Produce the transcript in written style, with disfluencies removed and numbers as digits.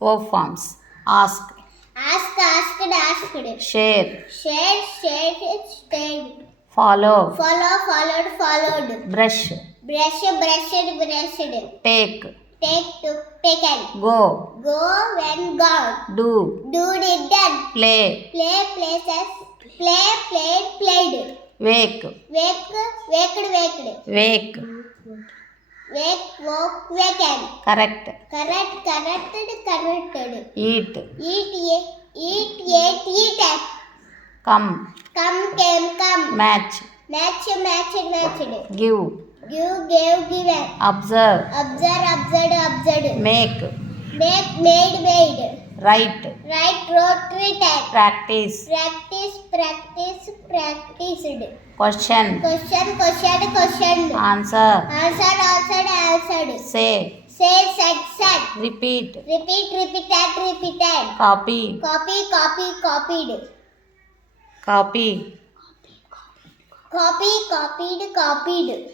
Verb forms. Ask. Asked. Share. Shared, stared. Follow. Followed. Brush. Brushed. Take. Taken. Go. Went, gone. Do. Did, done. Play. Places. Played. Wake. Waked. Wake. Woke, wakened. Correct. Corrected. Eat. Ate. Eaten. Come. Came. Match. Matched. Give. Given. Observe. Observed. Make. Made. Write. Wrote, written. Practice. Practiced. Question. Questioned. Answer. Answered. Say. Said. Repeat. Repeated. Copy. Copied. Copy. Copied.